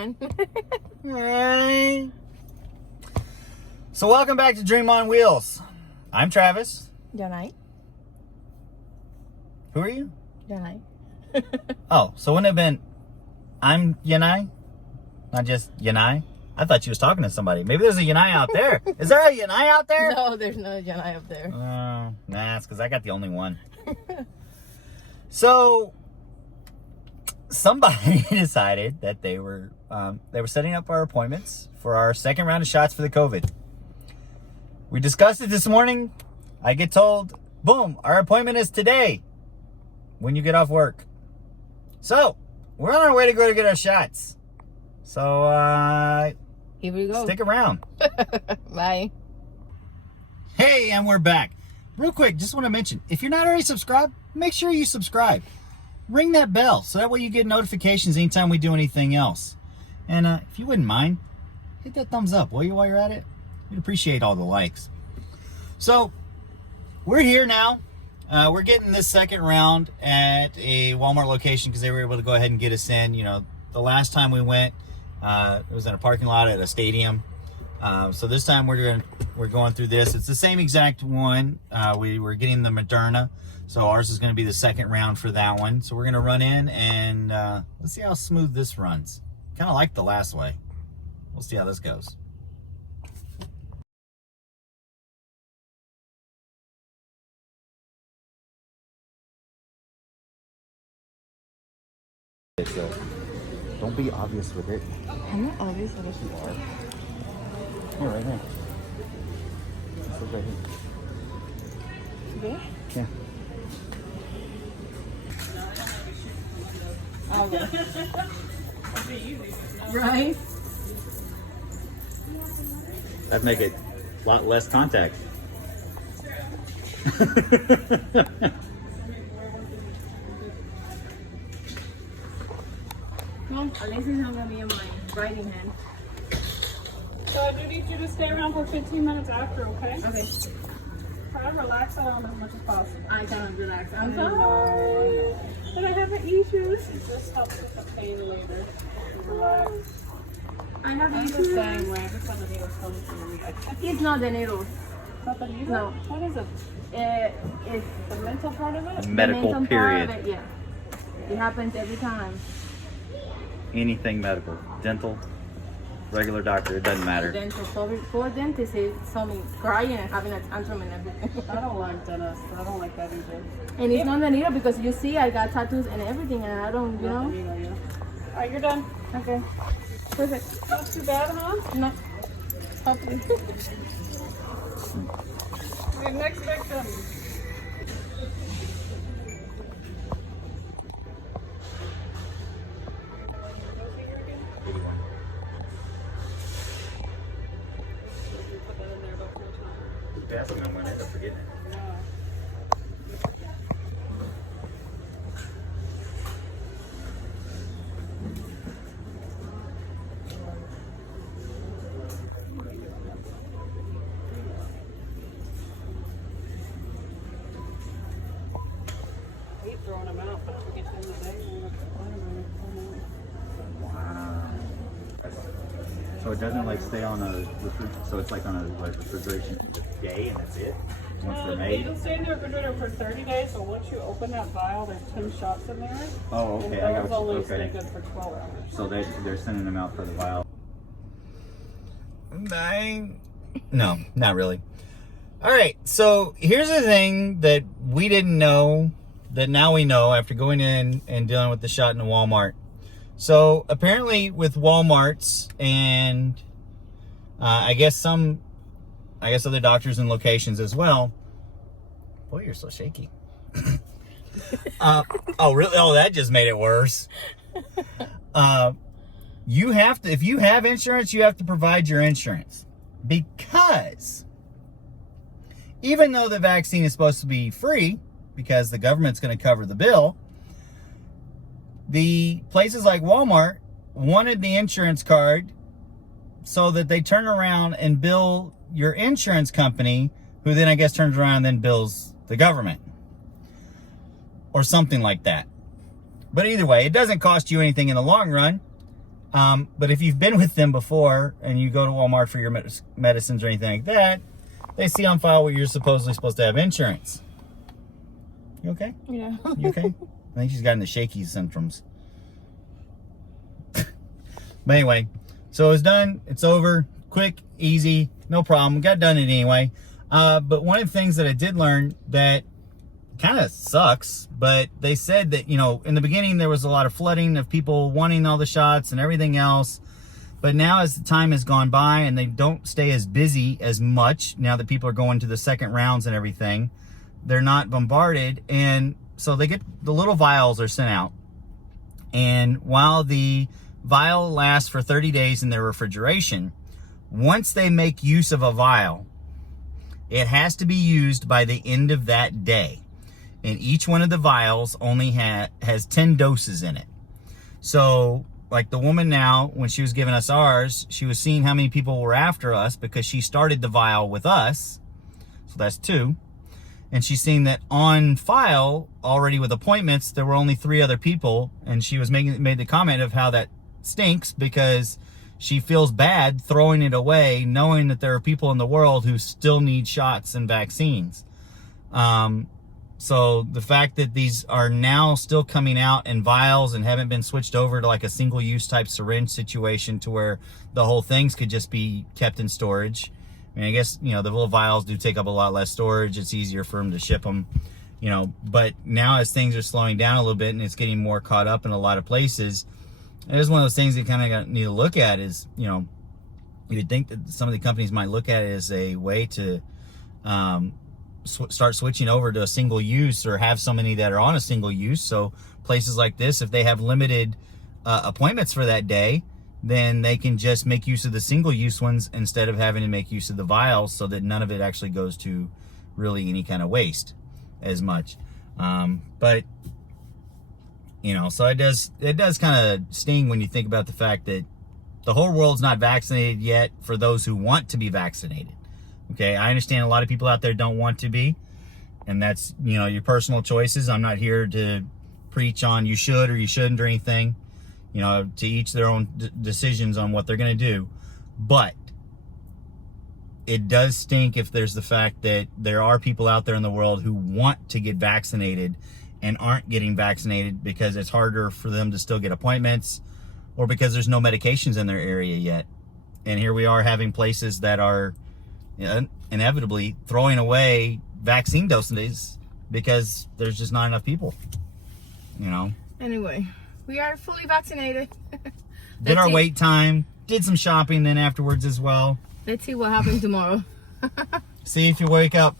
everyone. Hey. So welcome back to Dream on Wheels. I'm Travis. Yanai. Who are you? Danay. Oh, so wouldn't it have been I'm Yanai? Not just Yanai? I thought you was talking to somebody. Maybe there's a Yanai out there. Is there a Yanai out there? No, there's no Yanai up there. Nah, it's because I got the only one. So somebody decided that they were setting up our appointments for our second round of shots for the COVID. We discussed it this morning. I get told, boom, our appointment is today when you get off work. So we're on our way to go to get our shots. So Here we go. stick around. Bye. Hey, and we're back. Real quick, just want to mention, if you're not already subscribed, make sure you subscribe. Ring that bell so that way you get notifications anytime we do anything else. And if you wouldn't mind, hit that thumbs up, will you, while you're at it? We'd appreciate all the likes. So, we're here now. We're getting this second round at a Walmart location because they were able to go ahead and get us in. You know, the last time we went, it was in a parking lot at a stadium. So this time we're going through this. It's the same exact one. We were getting the Moderna. So ours is going to be the second round for that one. So we're going to run in and let's see how smooth this runs. Kind of like the last way. We'll see how this goes. So don't be obvious with it. I'm not obvious what you are. Here, right here. This is right here. Okay? Yeah. Right? That'd make a lot less contact. Well, at least it's not going to be in my writing hand. So I do need you to stay around for 15 minutes after, okay? Okay. Try to relax it on as much as possible. I cannot relax. I'm No, sorry. but I have issues. It just helps with the pain later. Relax. I have I'm the issues. same way. I just want to needle comes from me. It's not the needle. Not the needle? No. What is it? It's The mental part of it? Medical the mental period. part of it, yeah. It happens every time. Anything medical. Dental. Regular doctor. It doesn't matter. Dental. For dentists, they saw me crying and having a tantrum and everything. I don't like dentists. I don't like that either. And it's not the needle because you see I got tattoos and everything and I don't, you Not the know? needle, yeah. Alright, you're done. Okay. Perfect. Not too bad, huh? No. Hopefully. Okay, next victim. That's what I'm going to end up forgetting it. I hate throwing them out, but if we get to the end of the day, we're going to put them in. Wow. So it doesn't like stay on a so it's like on a refrigeration day and that's it? Once they're They made? can stay in the refrigerator for 30 days, but once you open that vial, there's 10 shots in there. Oh, okay. And I those got you. only stay Okay. good for 12 hours. So they're sending them out for the vial. No, not really. All right, so here's the thing that we didn't know that now we know after going in and dealing with the shot in the Walmart. So apparently with Walmarts and I guess other doctors and locations as well. Boy, you're so shaky. Oh, really? Oh, that just made it worse. You have to, if you have insurance, you have to provide your insurance, because even though the vaccine is supposed to be free because the government's going to cover the bill, the places like Walmart wanted the insurance card so that they turn around and bill your insurance company, who then I guess turns around and then bills the government or something like that. But either way, it doesn't cost you anything in the long run. But if you've been with them before and you go to Walmart for your medicines or anything like that, they see on file where you're supposedly supposed to have insurance. You okay? Yeah. You okay? I think she's gotten the shaky symptoms. But anyway, so it's done. It's over. Quick, easy, no problem. Got done it anyway. But one of the things that I did learn that kind of sucks, but they said that, you know, in the beginning there was a lot of flooding of people wanting all the shots and everything else. But now as the time has gone by and they don't stay as busy as much, now that people are going to the second rounds and everything, they're not bombarded. And so they get, the little vials are sent out. And while the vial lasts for 30 days in their refrigeration, once they make use of a vial, it has to be used by the end of that day. And each one of the vials only has 10 doses in it. So, like the woman now, when she was giving us ours, she was seeing how many people were after us because she started the vial with us. So that's 2. And she's seen that on file, already with appointments, there were only 3 other people. And she was made the comment of how that stinks because she feels bad throwing it away, knowing that there are people in the world who still need shots and vaccines. So the fact that these are now still coming out in vials and haven't been switched over to like a single-use type syringe situation to where the whole things could just be kept in storage. I mean, I guess, you know, the little vials do take up a lot less storage. It's easier for them to ship them, you know. But now as things are slowing down a little bit and it's getting more caught up in a lot of places, it is one of those things you kind of need to look at is, you know, you'd think that some of the companies might look at it as a way to start switching over to a single use or have so many that are on a single use. So places like this, if they have limited appointments for that day, then they can just make use of the single use ones instead of having to make use of the vials, so that none of it actually goes to really any kind of waste as much. But you know, so it does kind of sting when you think about the fact that the whole world's not vaccinated yet for those who want to be vaccinated. Okay, I understand a lot of people out there don't want to be, and that's, you know, your personal choices. I'm not here to preach on you should or you shouldn't or anything. You know, to each their own decisions on what they're going to do. But it does stink if there's the fact that there are people out there in the world who want to get vaccinated and aren't getting vaccinated because it's harder for them to still get appointments or because there's no medications in their area yet. And here we are having places that are, you know, inevitably throwing away vaccine doses because there's just not enough people, you know. Anyway, we are fully vaccinated. Did our wait time, did some shopping then afterwards as well. Let's see what happens tomorrow. See if you wake up.